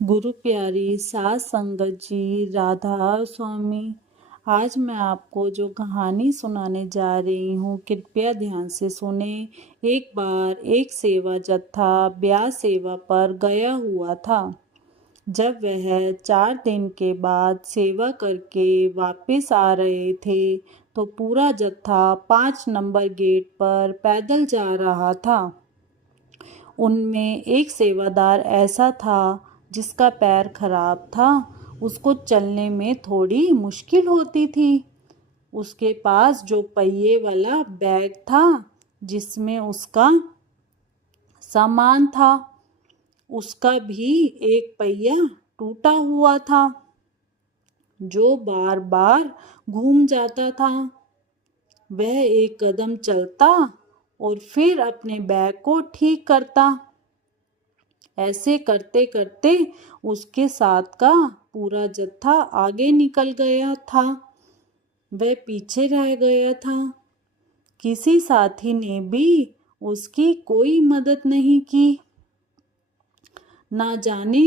गुरु प्यारी सास संगत जी, राधा स्वामी। आज मैं आपको जो कहानी सुनाने जा रही हूँ, कृपया ध्यान से सुने। एक बार एक सेवा जत्था ब्याह सेवा पर गया हुआ था। जब वह 4 दिन के बाद सेवा करके वापस आ रहे थे तो पूरा जत्था 5 नंबर गेट पर पैदल जा रहा था। उनमें एक सेवादार ऐसा था जिसका पैर खराब था। उसको चलने में थोड़ी मुश्किल होती थी। उसके पास जो पहिए वाला बैग था जिसमें उसका सामान था, उसका भी एक पहिया टूटा हुआ था जो बार बार घूम जाता था। वह एक कदम चलता और फिर अपने बैग को ठीक करता। ऐसे करते करते उसके साथ का पूरा जत्था आगे निकल गया था, वह पीछे रह गया था। किसी साथी ने भी उसकी कोई मदद नहीं की। ना जाने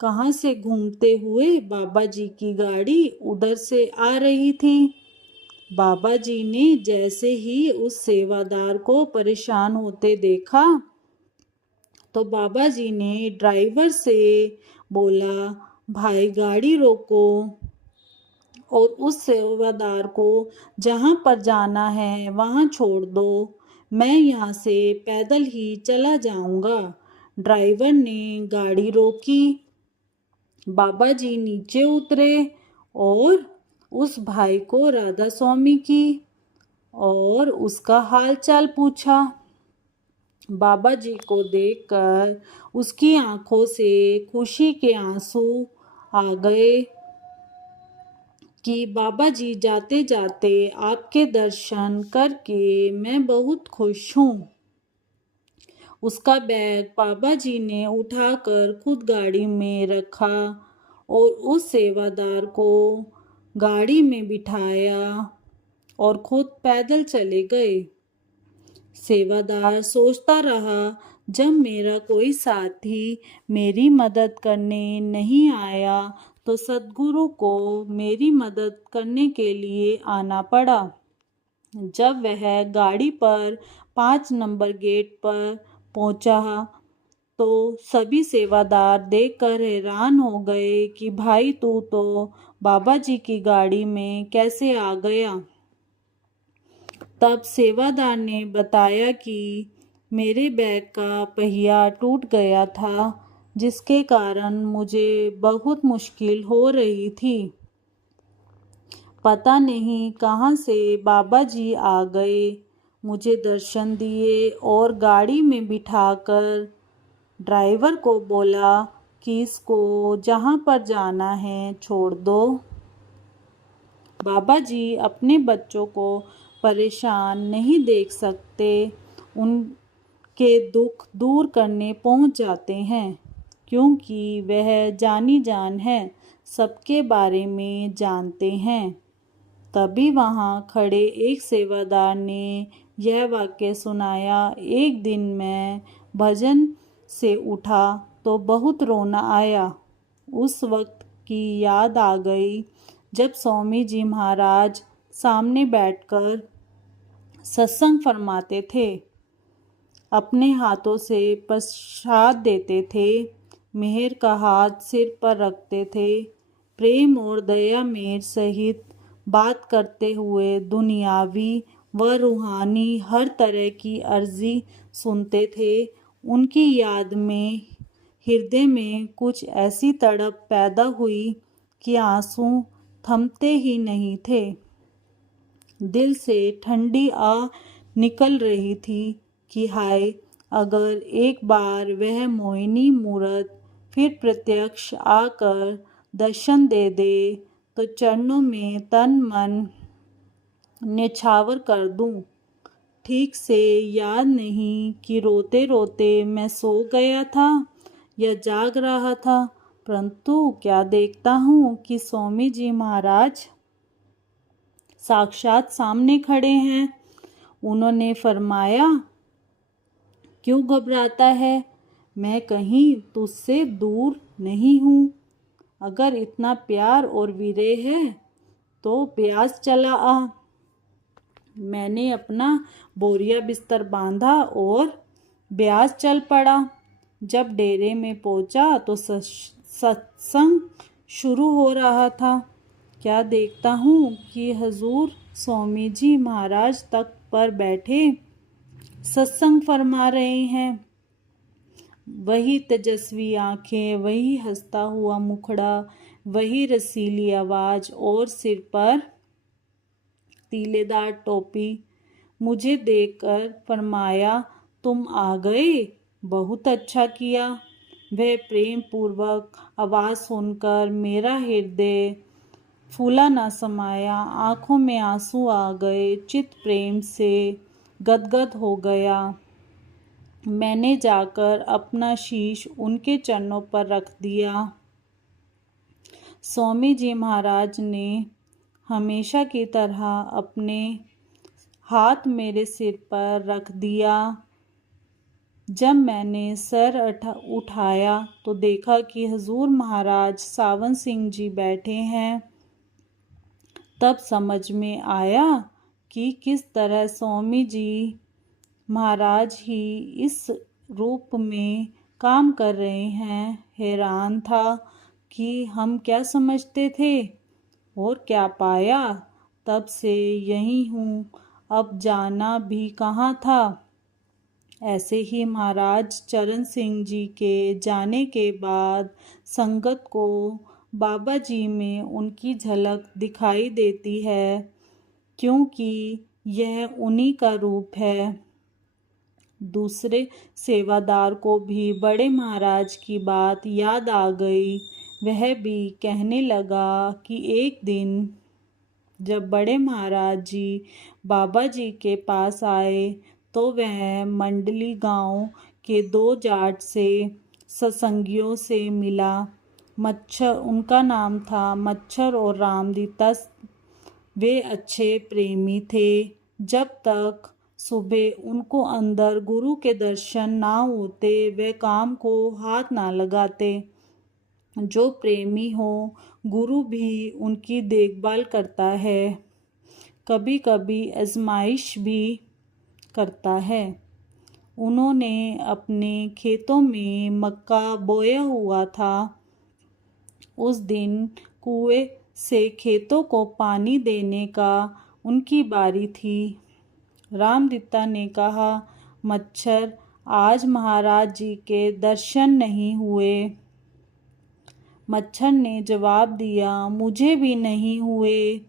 कहां से घूमते हुए बाबा जी की गाड़ी उधर से आ रही थी। बाबा जी ने जैसे ही उस सेवादार को परेशान होते देखा तो बाबा जी ने ड्राइवर से बोला, भाई गाड़ी रोको और उस सेवादार को जहाँ पर जाना है वहाँ छोड़ दो, मैं यहाँ से पैदल ही चला जाऊँगा। ड्राइवर ने गाड़ी रोकी। बाबा जी नीचे उतरे और उस भाई को राधा स्वामी की और उसका हाल चाल पूछा। बाबा जी को देखकर उसकी आंखों से खुशी के आंसू आ गए कि बाबा जी जाते जाते आपके दर्शन करके मैं बहुत खुश हूँ। उसका बैग बाबा जी ने उठाकर खुद गाड़ी में रखा और उस सेवादार को गाड़ी में बिठाया और खुद पैदल चले गए। सेवादार सोचता रहा, जब मेरा कोई साथी मेरी मदद करने नहीं आया तो सद्गुरु को मेरी मदद करने के लिए आना पड़ा। जब वह गाड़ी पर 5 नंबर गेट पर पहुंचा तो सभी सेवादार देखकर हैरान हो गए कि भाई तू तो बाबा जी की गाड़ी में कैसे आ गया। तब सेवादार ने बताया कि मेरे बैग का पहिया टूट गया था जिसके कारण मुझे बहुत मुश्किल हो रही थी। पता नहीं कहाँ से बाबा जी आ गए, मुझे दर्शन दिए और गाड़ी में बिठाकर ड्राइवर को बोला कि इसको जहाँ पर जाना है छोड़ दो। बाबा जी अपने बच्चों को परेशान नहीं देख सकते, उनके दुख दूर करने पहुंच जाते हैं क्योंकि वह जानी जान है, सबके बारे में जानते हैं। तभी वहाँ खड़े एक सेवादार ने यह वाक्य सुनाया, एक दिन मैं भजन से उठा तो बहुत रोना आया। उस वक्त की याद आ गई जब स्वामी जी महाराज सामने बैठकर सत्संग फरमाते थे, अपने हाथों से प्रसाद देते थे, मेहर का हाथ सिर पर रखते थे, प्रेम और दया मेर सहित बात करते हुए दुनियावी व रूहानी हर तरह की अर्जी सुनते थे। उनकी याद में हृदय में कुछ ऐसी तड़प पैदा हुई कि आंसू थमते ही नहीं थे। दिल से ठंडी आ निकल रही थी कि हाय, अगर एक बार वह मोहिनी मूरत फिर प्रत्यक्ष आकर दर्शन दे दे तो चरणों में तन मन न्यौछावर कर दूं। ठीक से याद नहीं कि रोते रोते मैं सो गया था या जाग रहा था, परंतु क्या देखता हूँ कि स्वामी जी महाराज साक्षात सामने खड़े हैं। उन्होंने फरमाया, क्यों घबराता है, मैं कहीं तुझसे दूर नहीं हूँ। अगर इतना प्यार और विरह है तो ब्यास चला आ। मैंने अपना बोरिया बिस्तर बांधा और ब्यास चल पड़ा। जब डेरे में पहुंचा तो सत्संग शुरू हो रहा था। क्या देखता हूँ कि हजूर स्वामी जी महाराज तख्त पर बैठे सत्संग फरमा रहे हैं। वही तेजस्वी आंखें, वही हंसता हुआ मुखड़ा, वही रसीली आवाज और सिर पर तीलेदार टोपी। मुझे देखकर फरमाया, तुम आ गए, बहुत अच्छा किया। वह प्रेम पूर्वक आवाज़ सुनकर मेरा हृदय फूला ना समाया, आंखों में आंसू आ गए, चित्त प्रेम से गदगद हो गया। मैंने जाकर अपना शीश उनके चरणों पर रख दिया। स्वामी जी महाराज ने हमेशा की तरह अपने हाथ मेरे सिर पर रख दिया। जब मैंने सर उठाया तो देखा कि हजूर महाराज सावन सिंह जी बैठे हैं। तब समझ में आया कि किस तरह स्वामी जी महाराज ही इस रूप में काम कर रहे हैं। हैरान था कि हम क्या समझते थे और क्या पाया। तब से यही हूँ, अब जाना भी कहाँ था। ऐसे ही महाराज चरण सिंह जी के जाने के बाद संगत को बाबा जी में उनकी झलक दिखाई देती है, क्योंकि यह उन्हीं का रूप है। दूसरे सेवादार को भी बड़े महाराज की बात याद आ गई। वह भी कहने लगा कि एक दिन जब बड़े महाराज जी बाबा जी के पास आए तो वह मंडली गांव के 2 जाट से सत्संगियों से मिला। मच्छर उनका नाम था, मच्छर और रामदीता। वे अच्छे प्रेमी थे। जब तक सुबह उनको अंदर गुरु के दर्शन ना होते वे काम को हाथ ना लगाते। जो प्रेमी हो गुरु भी उनकी देखभाल करता है, कभी कभी आजमाइश भी करता है। उन्होंने अपने खेतों में मक्का बोया हुआ था। उस दिन कुएं से खेतों को पानी देने का उनकी बारी थी। रामदीता ने कहा, मच्छर आज महाराज जी के दर्शन नहीं हुए। मच्छर ने जवाब दिया, मुझे भी नहीं हुए,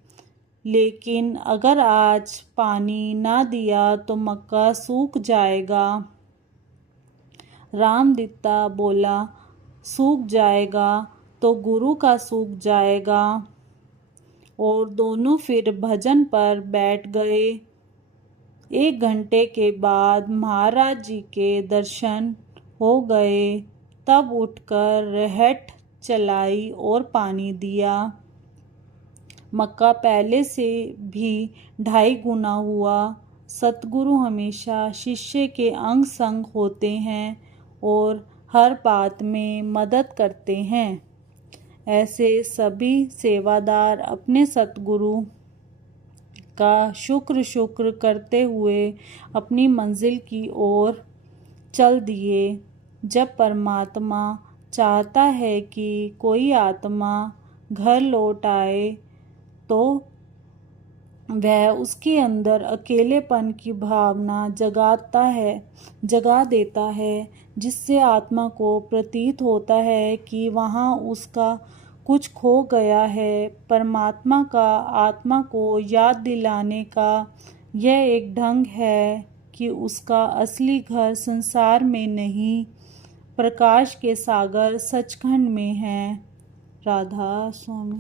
लेकिन अगर आज पानी ना दिया तो मक्का सूख जाएगा। रामदीता बोला, सूख जाएगा तो गुरु का सूख जाएगा। और दोनों फिर भजन पर बैठ गए। 1 घंटे के बाद महाराज जी के दर्शन हो गए। तब उठकर रहट चलाई और पानी दिया। मक्का पहले से भी 2.5 गुना हुआ। सतगुरु हमेशा शिष्य के अंग संग होते हैं और हर बात में मदद करते हैं। ऐसे सभी सेवादार अपने सतगुरु का शुक्र करते हुए अपनी मंजिल की ओर चल दिए। जब परमात्मा चाहता है कि कोई आत्मा घर लौट आए तो वह उसके अंदर अकेलेपन की भावना जगा देता है, जिससे आत्मा को प्रतीत होता है कि वहाँ उसका कुछ खो गया है। परमात्मा का आत्मा को याद दिलाने का यह एक ढंग है कि उसका असली घर संसार में नहीं, प्रकाश के सागर सचखंड में है। राधा स्वामी।